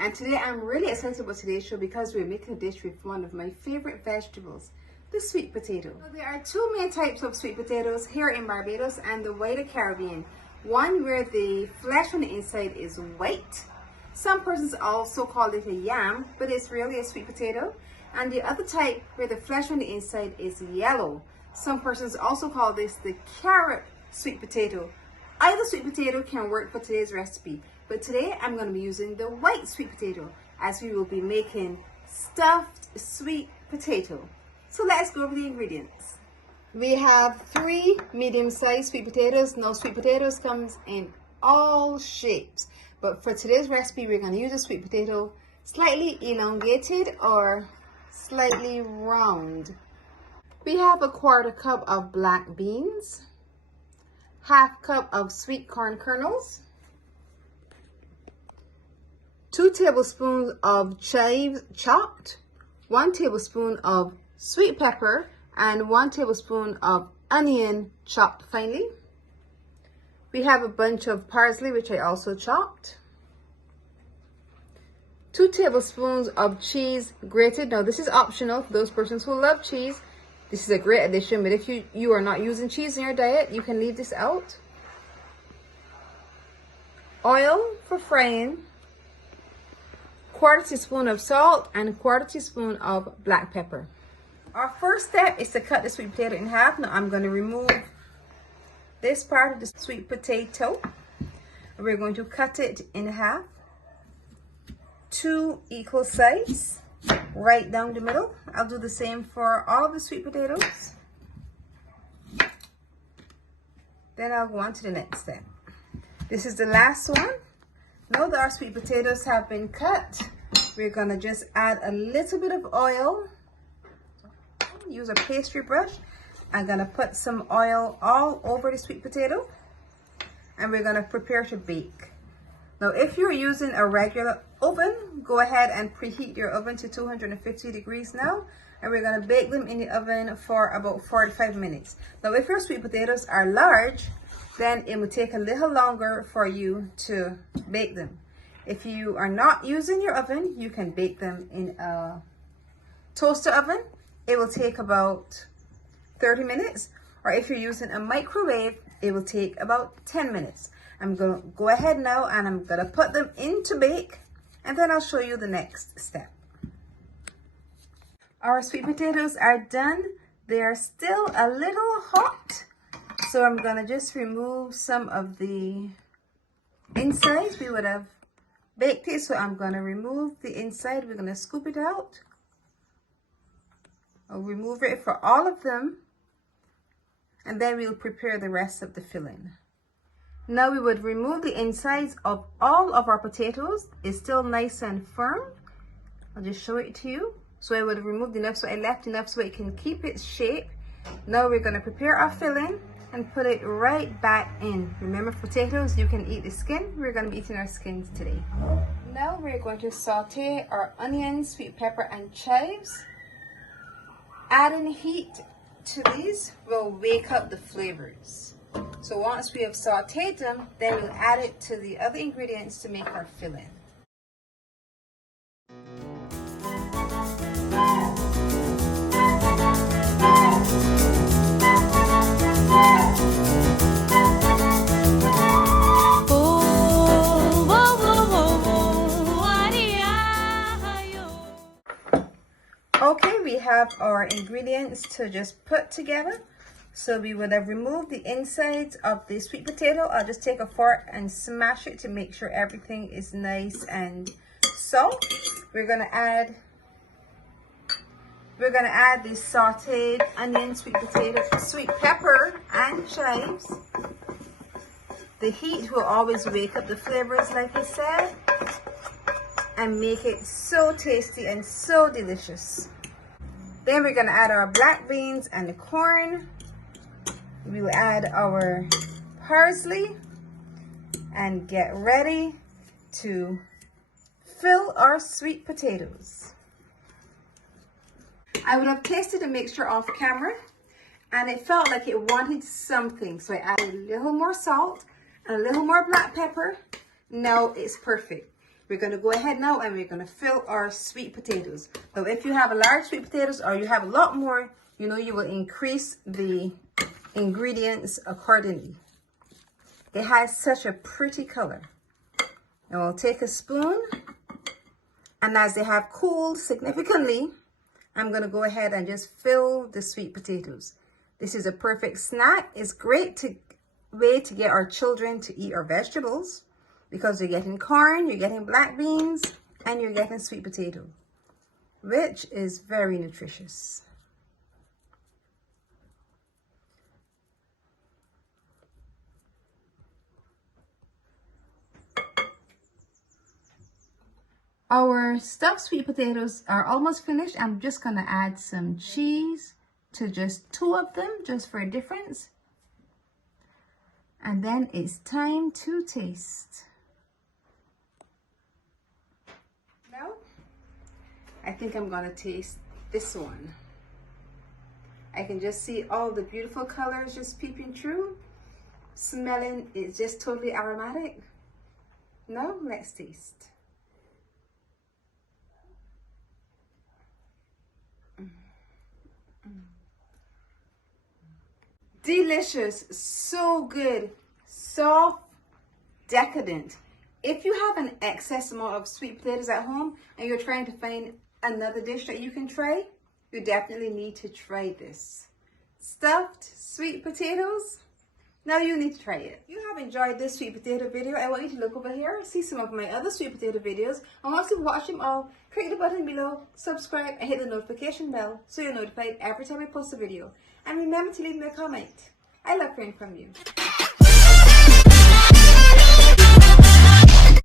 and today I'm really excited about today's show because we're making a dish with one of my favorite vegetables, the sweet potato. So there are two main types of sweet potatoes here in Barbados and the wider Caribbean. One where the flesh on the inside is white. Some persons also call it a yam, but it's really a sweet potato. And the other type where the flesh on the inside is yellow. Some persons also call this the carrot sweet potato. Either sweet potato can work for today's recipe, but today I'm going to be using the white sweet potato as we will be making stuffed sweet potato. So let's go over the ingredients. We have 3 medium-sized sweet potatoes. Now sweet potatoes comes in all shapes, but for today's recipe we're going to use a sweet potato slightly elongated or slightly round. We have a 1/4 cup of black beans, 1/2 cup of sweet corn kernels, 2 tablespoons of chives chopped, 1 tablespoon of sweet pepper, and 1 tablespoon of onion chopped finely. We have a bunch of parsley, which I also chopped. 2 tablespoons of cheese grated. Now this is optional for those persons who love cheese. This is a great addition, but if you are not using cheese in your diet, you can leave this out. Oil for frying, 1/4 teaspoon of salt, and 1/4 teaspoon of black pepper. Our first step is to cut the sweet potato in half. Now I'm going to remove this part of the sweet potato. We're going to cut it in half, 2 equal sides, right down the middle. I'll do the same for all of the sweet potatoes. Then I'll go on to the next step. This is the last one. Now that our sweet potatoes have been cut, we're gonna just add a little bit of oil. Use a pastry brush. I'm gonna put some oil all over the sweet potato, and we're gonna prepare to bake. Now, if you're using a regular oven, go ahead and preheat your oven to 250 degrees now, and we're gonna bake them in the oven for about 45 minutes. Now, if your sweet potatoes are large, then it will take a little longer for you to bake them. If you are not using your oven, you can bake them in a toaster oven. It will take about 30 minutes, or if you're using a microwave, it will take about 10 minutes. I'm going to go ahead now and I'm going to put them in to bake, and then I'll show you the next step. Our sweet potatoes are done. They are still a little hot, so I'm going to just remove some of the insides. We would have baked it, so I'm going to remove the inside. We're going to scoop it out. I'll remove it for all of them, and then we'll prepare the rest of the filling. Now we would remove the insides of all of our potatoes. It's still nice and firm. I'll just show it to you. So I would have removed enough, so I left enough so it can keep its shape. Now we're going to prepare our filling and put it right back in. Remember, potatoes, you can eat the skin. We're going to be eating our skins today. Now we're going to saute our onions, sweet pepper, and chives. Adding heat to these will wake up the flavors. So once we have sauteed them, then we'll add it to the other ingredients to make our filling. Okay, we have our ingredients to just put together. So we would have removed the insides of the sweet potato. I'll just take a fork and smash it to make sure everything is nice and soft. We're gonna add the sauteed onion, sweet potato, sweet pepper, and chives. The heat will always wake up the flavors, like I said, and make it so tasty and so delicious. Then we're gonna add our black beans and the corn. We will add our parsley and get ready to fill our sweet potatoes. I would have tasted the mixture off camera, and it felt like it wanted something, so I added a little more salt and a little more black pepper. Now it's perfect. We're going to go ahead now and we're going to fill our sweet potatoes. So if you have a large sweet potatoes or you have a lot more, you know, you will increase the ingredients accordingly. It has such a pretty color. And we'll take a spoon, and as they have cooled significantly, I'm going to go ahead and just fill the sweet potatoes. This is a perfect snack. It's great way to get our children to eat our vegetables, because you're getting corn, you're getting black beans, and you're getting sweet potato, which is very nutritious. Our stuffed sweet potatoes are almost finished. I'm just going to add some cheese to just 2 of them, just for a difference. And then it's time to taste. Now, I think I'm going to taste this one. I can just see all the beautiful colors just peeping through. Smelling is just totally aromatic. Now, let's taste. Delicious, so good, soft, decadent. If you have an excess amount of sweet potatoes at home and you're trying to find another dish that you can try, you definitely need to try this. Stuffed sweet potatoes. Now you need to try it. If you have enjoyed this sweet potato video, I want you to look over here, see some of my other sweet potato videos. And once you watch them all, click the button below, subscribe, and hit the notification bell so you're notified every time I post a video. And remember to leave me a comment. I love hearing from you.